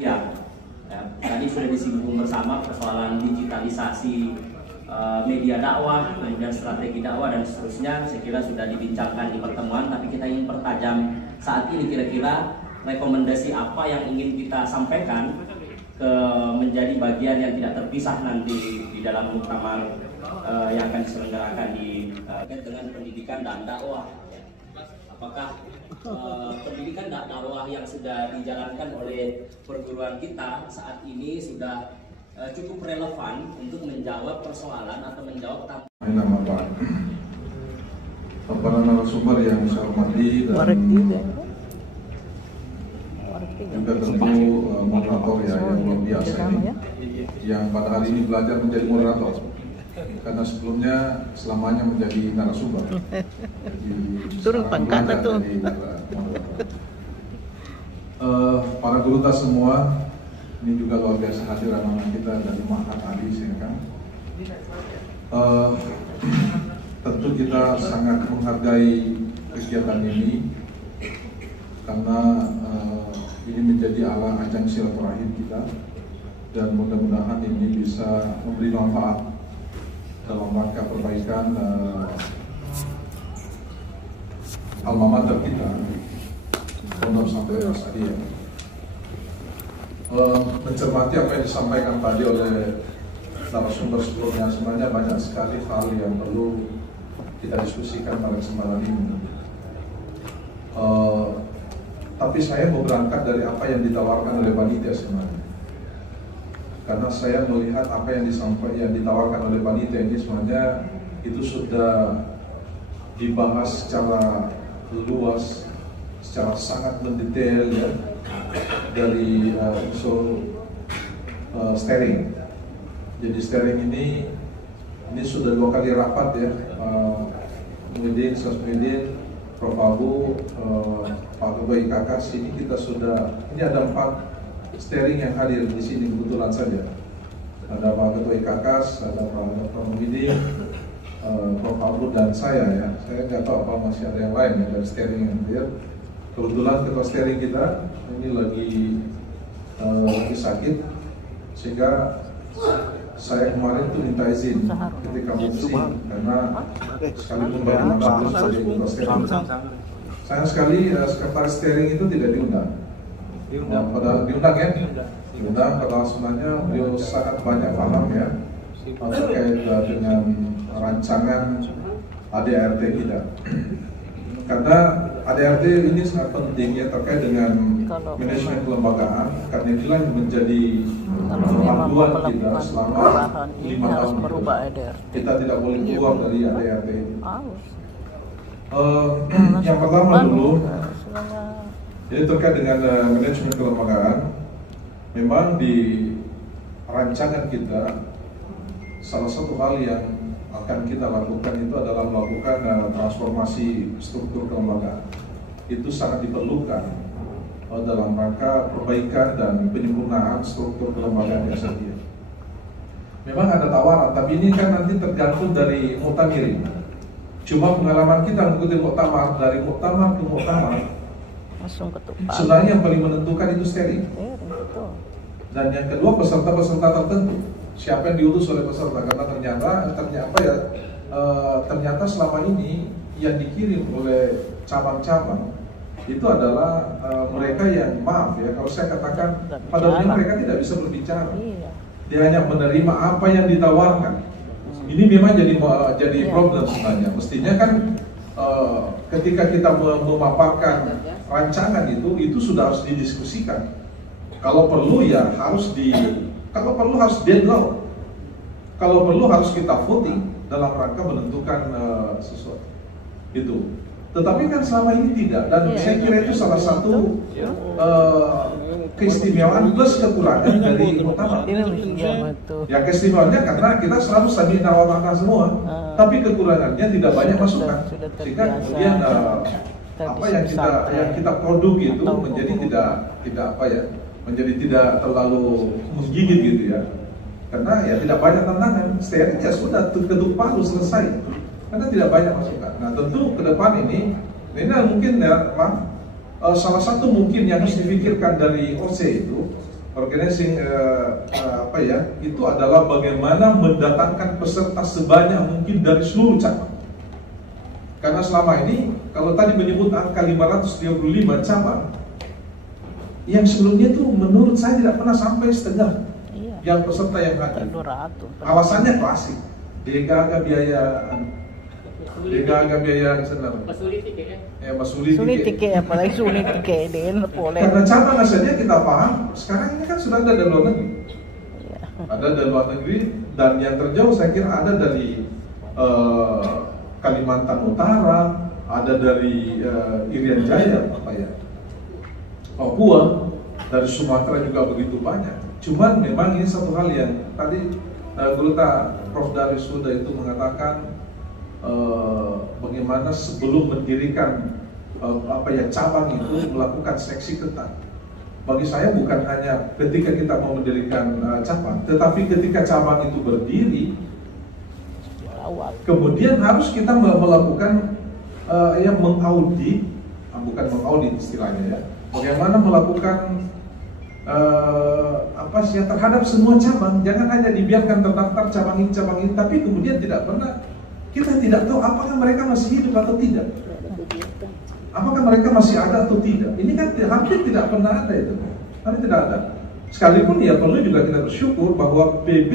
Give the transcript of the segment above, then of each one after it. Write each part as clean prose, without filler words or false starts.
Iya, tadi sudah disinggung bersama persoalan digitalisasi media dakwah, kemudian strategi dakwah dan seterusnya. Saya kira sudah dibincangkan di pertemuan, tapi kita ingin pertajam saat ini kira-kira rekomendasi apa yang ingin kita sampaikan menjadi bagian yang tidak terpisah nanti di dalam muktamar yang akan diselenggarakan dengan pendidikan dan dakwah. Apakah pendidikan dan dakwah yang sudah dijalankan oleh perguruan kita saat ini sudah cukup relevan untuk menjawab persoalan atau menjawab tantangan? Nama Pak para narasumber yang saya hormati dan juga tentu moderator yang luar biasa ini, yang pada hari ini belajar menjadi moderator karena sebelumnya selamanya menjadi narasumber. Turun pangkat tuh. Para guru kita semua, ini juga luar biasa hadir anak-anak kita dari Mahat Ali kan. Tentu kita sangat menghargai kegiatan ini karena ini menjadi ajang silaturahim kita, dan mudah-mudahan ini bisa memberi manfaat dalam rangka perbaikan alma mater kita, Pondok Pesantren Al-Asadiyah. Mencermati apa yang disampaikan tadi oleh narasumber sebelumnya, sebenarnya banyak sekali hal yang perlu kita diskusikan pada kesempatan ini. Tapi saya mau berangkat dari apa yang ditawarkan oleh panitia sebenarnya, karena saya melihat apa yang ditawarkan oleh panitia ini sebenarnya itu sudah dibahas secara luas, secara sangat mendetail ya, dari unsur steering. Jadi steering ini sudah 2 kali rapat ya, Muhyiddin, Sasmidin, Prof. Abu, Pak Ketua IKKAS, ini kita sudah, ini ada 4 steering yang hadir di sini kebetulan saja. Ada Pak Ketua IKKAS, ada Pak Dr. Muhyiddin, Prof. Abu dan saya ya. Saya nggak tahu apa masih ada yang lain ya dari steering yang hadir. Kebetulan ketua steering kita ini lagi sakit, sehingga saya kemarin tuh minta izin ketika mau kesini karena sekalipun bagaimana sebagai ketua steering, sayang sekali sekretaris steering itu tidak diundang. Diundang ya? Diundang padahal sebenarnya beliau sangat banyak paham ya terkait dengan rancangan ADART kita. Karena ADART ini sangat penting ya terkait dengan manajemen kelembagaan, karena inilah yang menjadi panduan kita selama 5 tahun merubah ADART. kita tidak boleh keluar dari ADART ini. Yang pertama dulu, ini terkait dengan manajemen kelembagaan. Memang di rancangan kita salah satu hal yang akan kita lakukan itu adalah melakukan transformasi struktur kelembagaan. Itu sangat diperlukan dalam rangka perbaikan dan penyempurnaan struktur kelembagaan yang sedia. Memang ada tawaran, tapi ini kan nanti tergantung dari muktamirin. Cuma pengalaman kita mengikuti muktamar, dari muktamar ke muktamar, sebenarnya yang paling menentukan itu steering. Dan yang kedua peserta-peserta tertentu. Siapa yang diurus oleh peserta, karena ternyata selama ini yang dikirim oleh cabang-cabang itu adalah mereka yang, maaf ya kalau saya katakan, pada umumnya mereka tidak bisa berbicara. Dia hanya menerima apa yang ditawarkan. Ini memang jadi problem sebenarnya. Mestinya kan ketika kita memaparkan rancangan itu sudah harus didiskusikan. Kalau perlu ya harus deadlock. Kalau perlu harus kita voting dalam rangka menentukan sesuatu. Itu. Tetapi kan selama ini tidak, dan saya kira itu salah satu keistimewaan plus kekurangan dari muktamar. Ya keistimewaannya karena kita selalu sami'na wa ata'na semua, tapi kekurangannya tidak banyak masukan, sehingga kemudian apa yang kita produk itu menjadi tidak terlalu menggigit gitu ya. Karena ya tidak banyak tantangan, steering ya sudah ketuk palu selesai. Karena tidak banyak masukan. Nah tentu ke depan ini mungkin ya salah satu mungkin yang harus dipikirkan dari OC itu Organizing itu adalah bagaimana mendatangkan peserta sebanyak mungkin dari seluruh cabang. Karena selama ini kalau tadi menyebut angka 535 cabang, yang sebelumnya itu menurut saya tidak pernah sampai setengah yang peserta yang hadir. Alasannya klasik, degaga biaya senang. Sulit tiket, apalagi sulit tiket dengan boleh. Karena cabang asalnya kita paham, sekarang ini kan sudah ada dari luar negeri. Ada dari luar negeri, dan yang terjauh saya kira ada dari Kalimantan Utara, ada dari Irian Jaya, Papua, dari Sumatera juga begitu banyak. Cuman memang ini satu hal yang tadi Prof. Darius sudah itu mengatakan bagaimana sebelum mendirikan cabang itu melakukan seleksi ketat. Bagi saya bukan hanya ketika kita mau mendirikan cabang, tetapi ketika cabang itu berdiri, kemudian harus kita melakukan mengaudit, bukan mengaudit istilahnya ya, bagaimana melakukan terhadap semua cabang. Jangan hanya dibiarkan terdaftar cabang ini, tapi kemudian kita tidak tahu apakah mereka masih hidup atau tidak, apakah mereka masih ada atau tidak. Ini kan hampir tidak pernah ada itu, hampir tidak ada. Sekalipun ya perlu juga kita bersyukur bahwa PB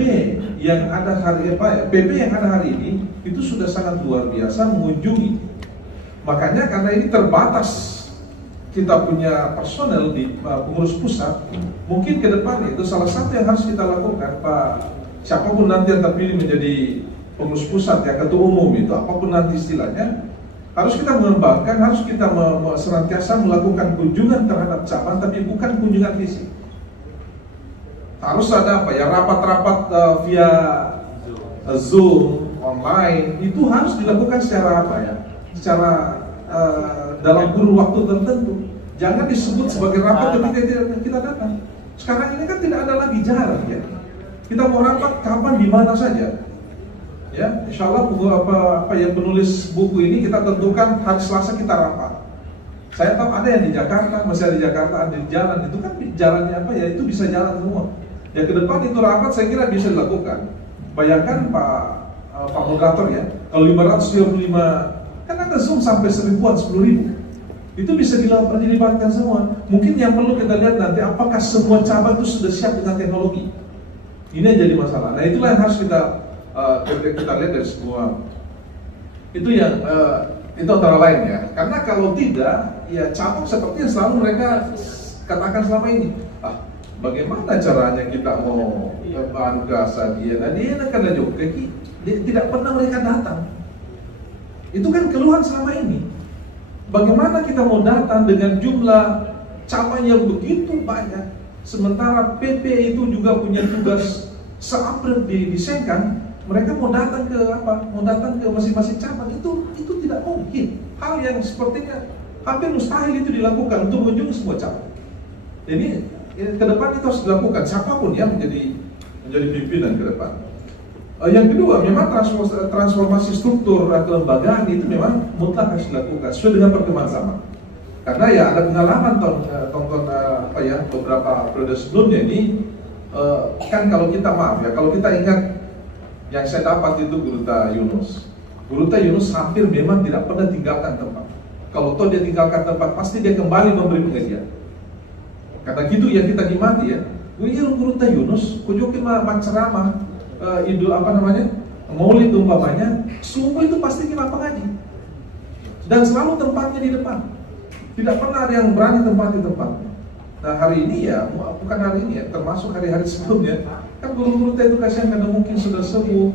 yang ada hari ini itu sudah sangat luar biasa mengunjungi. Makanya karena ini terbatas kita punya personel di pengurus pusat, mungkin ke depan itu salah satu yang harus kita lakukan, Pak, siapapun nanti yang terpilih menjadi pengurus pusat ya, ketua umum itu apapun nanti istilahnya, harus kita mengembangkan, harus kita senantiasa melakukan kunjungan terhadap cabang, tapi bukan kunjungan fisik. Harus ada rapat-rapat via Zoom online, itu harus dilakukan secara secara dalam kurun waktu tertentu. Jangan disebut sebagai rapat ketika kita datang. Sekarang ini kan tidak ada lagi jarak ya. Kita mau rapat kapan di mana saja. Ya, insya Allah penulis buku ini kita tentukan hari Selasa kita rapat. Saya tahu ada yang di Jakarta, masih ada di Jakarta, ada di jalan, itu kan jalannya itu bisa jalan semua. Ya ke depan itu rapat saya kira bisa dilakukan. Bayangkan Pak moderator ya, kalau 535 kan ada Zoom sampai 1000-10.000, itu bisa dilibatkan semua. Mungkin yang perlu kita lihat nanti apakah semua cabang itu sudah siap dengan teknologi. Ini yang jadi masalah. Nah itulah yang harus kita lihat dari semua itu yang itu antara lain ya. Karena kalau tidak ya cabang seperti yang selalu mereka katakan selama ini, bagaimana caranya kita mau anugerah dia, nah dia akan juga tidak pernah mereka datang. Itu kan keluhan selama ini. Bagaimana kita mau datang dengan jumlah cabang yang begitu banyak, sementara PP itu juga punya tugas se-upgrade didesainkan. Mereka mau datang ke masing-masing cabang, itu tidak mungkin. Hal yang sepertinya hampir mustahil itu dilakukan untuk mengunjungi semua cabang. Jadi ke depan itu harus dilakukan, siapapun ya menjadi pimpinan ke depan. Yang kedua, memang transformasi struktur kelembagaan itu memang mutlak harus dilakukan sesuai dengan perkembangan zaman. Karena ya ada pengalaman beberapa periode sebelumnya ini, kan kalau kita ingat yang saya dapat itu Guru Ta Yunus hampir memang tidak pernah tinggalkan tempat. Kalau toh dia tinggalkan tempat, pasti dia kembali memberi pengajian. Karena gitu ya kita dimati ya. Guru Ta Yunus, kujukin ceramah, maulid umpamanya, sungguh itu pasti kita pengaji. Dan selalu tempatnya di depan. Tidak pernah ada yang berani tempati tempatnya. Nah hari ini ya, bukan hari ini ya, termasuk hari-hari sebelumnya, kan guru-guru itu kasihan karena mungkin sudah sembuh,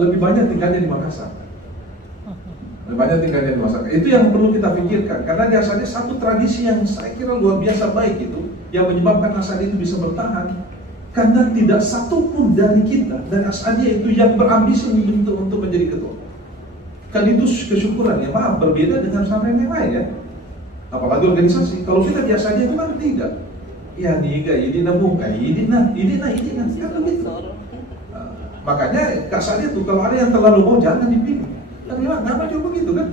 lebih banyak tinggalnya di Makassar. Itu yang perlu kita pikirkan, karena biasanya satu tradisi yang saya kira luar biasa baik itu, yang menyebabkan Asadi itu bisa bertahan, karena tidak satu pun dari kita, dari Asadi itu yang berambisi untuk menjadi ketua. Kan itu kesyukuran ya, maaf berbeda dengan pesantren yang lain ya. Apalagi organisasi, kalau kita biasanya itu kan tidak. Ya niga, ini nabuka, ini nah, kan begitu. Makanya kasarnya tuh kalau ada yang terlalu mau jangan dipilih. Kan memang kenapa juga begitu kan?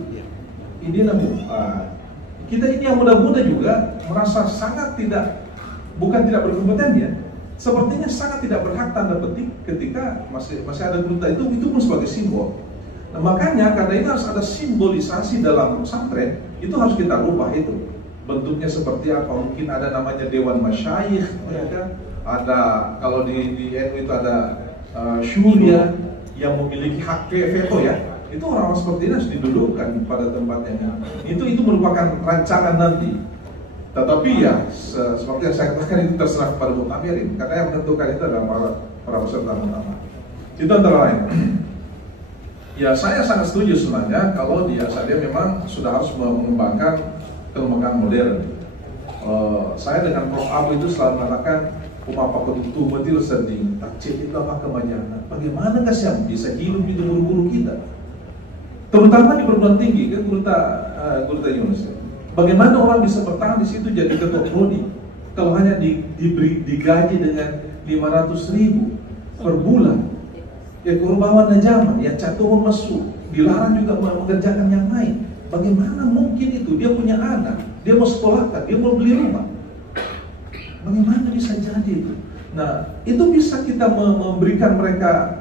Ini nabuka. Kita ini yang muda-muda juga merasa sangat tidak bukan tidak berkompeten ya, sepertinya sangat tidak berhak tanda petik ketika masih ada gurita itu pun sebagai simbol. Nah, makanya karena ini harus ada simbolisasi dalam pesantren, itu harus kita rubah itu. Bentuknya seperti apa? Mungkin ada namanya Dewan Masyayikh, ya kan? Ada kalau di NU itu ada syuria yang memiliki hak veto ya. Itu orang-orang seperti ini harus didudukan pada tempatnya. Itu merupakan rancangan nanti. Tetapi ya seperti yang saya katakan itu terserah kepada muktamirin, karena yang menentukan itu adalah para peserta muktamar. Itu antara lain. Ya saya sangat setuju sebenarnya kalau di Asadiyah memang sudah harus mengembangkan kelembagaan modern. Saya dengan Prof. Abu itu selalu mengatakan upapa ketutup betul sedih, takcik itu apa kebanyakan. Bagaimana nggak sih bisa hidup di guru-guru kita? Terutama di perguruan tinggi, kan guru Yunus. Bagaimana orang bisa bertahan di situ jadi ketua prodi kalau hanya digaji dengan 500.000 per bulan? Ya korbawan zaman, ya caturun masuk, dilarang juga mengerjakan yang lain. Bagaimana mungkin itu? Dia punya anak, dia mau sekolahkan, dia mau beli rumah. Bagaimana bisa jadi itu? Nah, itu bisa kita memberikan mereka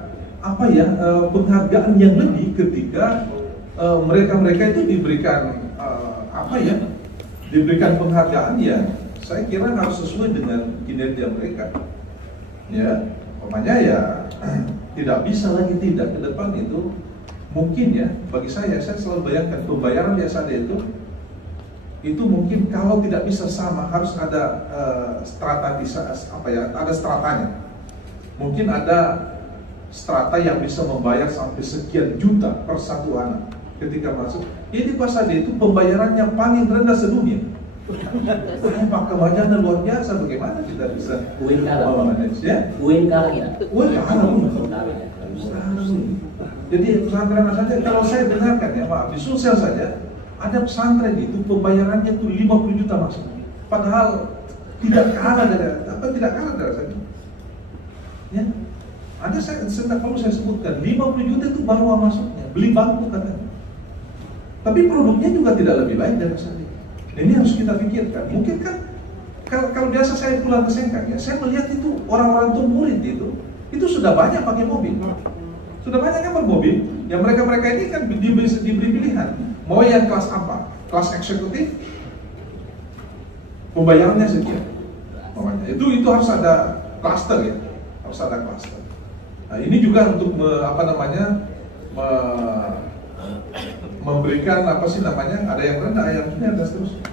penghargaan yang lebih ketika mereka itu diberikan diberikan penghargaan ya. Saya kira harus sesuai dengan kinerja mereka. Ya, umpamanya ya tidak bisa lagi tidak ke depan itu mungkin ya bagi saya selalu bayangkan pembayaran di Asadiyah itu mungkin kalau tidak bisa sama harus ada ada stratanya. Mungkin ada strata yang bisa membayar sampai sekian juta per satu anak ketika masuk. Jadi pas itu pembayaran yang paling rendah sedunia. Pak kebanyakan luar biasa, bagaimana kita bisa manage ya? UNK lagi ya? Jadi pesantren saja kalau saya dengarkan ya maaf di sosial saja ada pesantren itu pembayarannya tuh 50 juta masuk. Padahal tidak kalah dari saya. Ya. Ada saya perlu saya sebutkan 50 juta itu baru masuknya, beli bangku katanya. Tapi produknya juga tidak lebih baik dari saya. Ini harus kita pikirkan. Mungkin kan kalau biasa saya pulang ke Sengkang ya, saya melihat itu orang-orang tua murid itu sudah banyak pakai mobil. Sudah banyak yang bermobil. Yang mereka ini kan diberi pilihan. Mau yang kelas apa? Kelas eksekutif? Pembayarannya sekian. Itu harus ada klaster ya. Harus ada klaster. Nah, ini juga untuk memberikan ada yang rendah, yang ini ada seterusnya.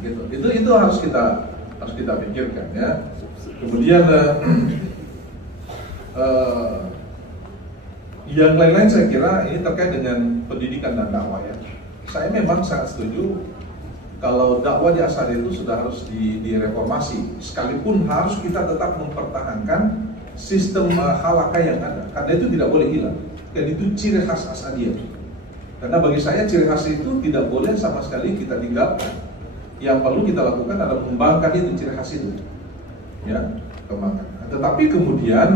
Gitu. Itu harus kita pikirkan ya. Kemudian yang lain-lain saya kira ini terkait dengan pendidikan dan dakwah ya. Saya memang sangat setuju kalau dakwah di Asadiyah itu sudah harus direformasi. Sekalipun harus kita tetap mempertahankan sistem halakah yang ada, karena itu tidak boleh hilang. Dan itu ciri khas Asadiyah. Karena bagi saya ciri khas itu tidak boleh sama sekali kita tinggalkan. Yang perlu kita lakukan adalah mengembangkan itu ciri khas itu, ya, kembangkan. Tetapi kemudian,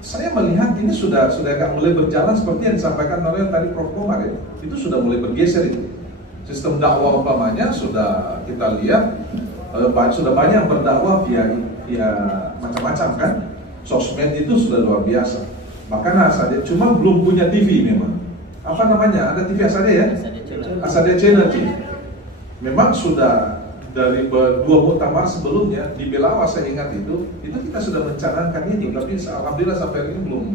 saya melihat ini sudah agak mulai berjalan seperti yang disampaikan oleh tadi Prof. Komar ya. Itu sudah mulai bergeser itu. Sistem dakwah umpamanya sudah kita lihat sudah banyak berdakwah via macam-macam kan. Sosmed itu sudah luar biasa. Bahkan Asadiyah cuma belum punya TV memang. Apa namanya? Ada TV Asadiyah ya? Asadiyah Channel. Memang sudah dari 2 muktamar sebelumnya di Belawa saya ingat itu kita sudah mencanangkan ini, tapi alhamdulillah sampai ini